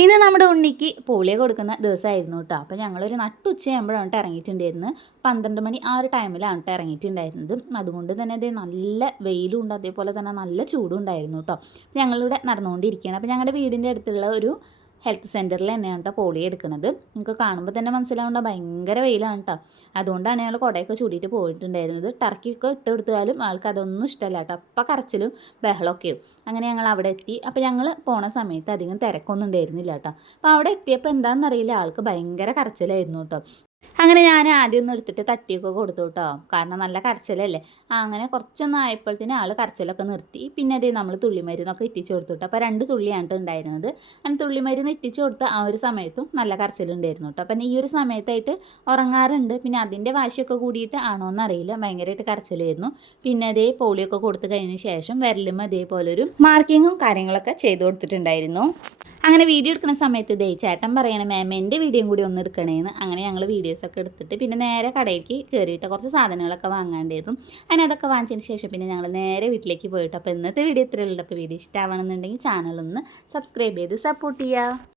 ഇന്ന് നമ്മുടെ ഉണ്ണിക്ക് പോളിയോ കൊടുക്കുന്ന ദിവസമായിരുന്നു കേട്ടോ. അപ്പോൾ ഞങ്ങളൊരു നട്ടുച്ചയാകുമ്പോഴാണ് ഇറങ്ങിയിട്ടുണ്ടായിരുന്നത്. 12 മണി ആ ഒരു ടൈമിലാണ് ഇറങ്ങിയിട്ടുണ്ടായിരുന്നത്. അതുകൊണ്ട് തന്നെ അത് നല്ല വെയിലും ഉണ്ട്, അതേപോലെ തന്നെ നല്ല ചൂടും ഉണ്ടായിരുന്നു കേട്ടോ. ഞങ്ങളിവിടെ നടന്നുകൊണ്ടിരിക്കുകയാണ്. അപ്പോൾ ഞങ്ങളുടെ വീടിൻ്റെ അടുത്തുള്ള ഒരു ഹെൽത്ത് സെൻറ്ററിൽ തന്നെയാണ് കേട്ടോ പോളിയോ എടുക്കുന്നത്. നിങ്ങൾക്ക് കാണുമ്പോൾ തന്നെ മനസ്സിലാവേണ്ട ഭയങ്കര വെയിലാണ് കേട്ടോ. അതുകൊണ്ടാണ് ഞങ്ങൾ കുടയൊക്കെ ചൂടിയിട്ട് പോയിട്ടുണ്ടായിരുന്നത്. ടർക്കിയൊക്കെ ഇട്ട് കൊടുത്താലും ആൾക്ക് അതൊന്നും ഇഷ്ടമല്ല കേട്ടോ. അപ്പം കരച്ചിലും ബഹളമൊക്കെയും. അങ്ങനെ ഞങ്ങൾ അവിടെ എത്തി. അപ്പോൾ ഞങ്ങൾ പോണ സമയത്ത് അധികം തിരക്കൊന്നും ഉണ്ടായിരുന്നില്ല കേട്ടോ. അപ്പോൾ അവിടെ എത്തിയപ്പോൾ എന്താണെന്നറിയില്ല, ആൾക്ക് ഭയങ്കര കരച്ചിലായിരുന്നു കേട്ടോ. അങ്ങനെ ഞാൻ ആദ്യം ഒന്ന് എടുത്തിട്ട് തട്ടിയൊക്കെ കൊടുത്തു കേട്ടോ, കാരണം നല്ല കരച്ചിലല്ലേ. അങ്ങനെ കുറച്ചൊന്നും ആയപ്പോഴത്തേനും ആൾ കരച്ചിലൊക്കെ നിർത്തി. പിന്നെ അതേ നമ്മൾ തുള്ളിമരുന്നൊക്കെ എത്തിച്ചു കൊടുത്തു കേട്ടോ. അപ്പോൾ 2 തുള്ളിയാണ് ഉണ്ടായിരുന്നത്. അങ്ങനെ തുള്ളിമരുന്ന് എത്തിച്ചു കൊടുത്ത ആ ഒരു സമയത്തും നല്ല കരച്ചിലുണ്ടായിരുന്നു കേട്ടോ. അപ്പം ഈ ഒരു സമയത്തായിട്ട് ഉറങ്ങാറുണ്ട്. പിന്നെ അതിൻ്റെ വാശിയൊക്കെ കൂടിയിട്ട് ആണോ എന്നറിയില്ല, ഭയങ്കരമായിട്ട് കരച്ചിലായിരുന്നു. പിന്നെ അതേ പോളിയൊക്കെ കൊടുത്തു കഴിഞ്ഞ ശേഷം വിരലും അതേപോലെ ഒരു മാർക്കിങ്ങും കാര്യങ്ങളൊക്കെ ചെയ്ത് കൊടുത്തിട്ടുണ്ടായിരുന്നു. അങ്ങനെ വീഡിയോ എടുക്കുന്ന സമയത്ത് ചേട്ടൻ പറയണേ മാം എൻ്റെ വീഡിയോയും കൂടി ഒന്ന് എടുക്കണേന്ന്. അങ്ങനെ ഞങ്ങൾ വീഡിയോസൊക്കെ എടുത്തിട്ട് പിന്നെ നേരെ കടയിലേക്ക് കയറിയിട്ട് കുറച്ച് സാധനങ്ങളൊക്കെ വാങ്ങാണ്ടായിരുന്നു. അങ്ങനെ അതൊക്കെ വാങ്ങിച്ചതിന് ശേഷം പിന്നെ ഞങ്ങൾ നേരെ വീട്ടിലേക്ക് പോയിട്ട്. അപ്പോൾ ഇന്നത്തെ വീഡിയോ ഇത്രയുള്ളൂ. അപ്പോൾ വീഡിയോ ഇഷ്ടമാവണമെന്നുണ്ടെങ്കിൽ ചാനലൊന്ന് സബ്സ്ക്രൈബ് ചെയ്ത് സപ്പോർട്ട് ചെയ്യുക.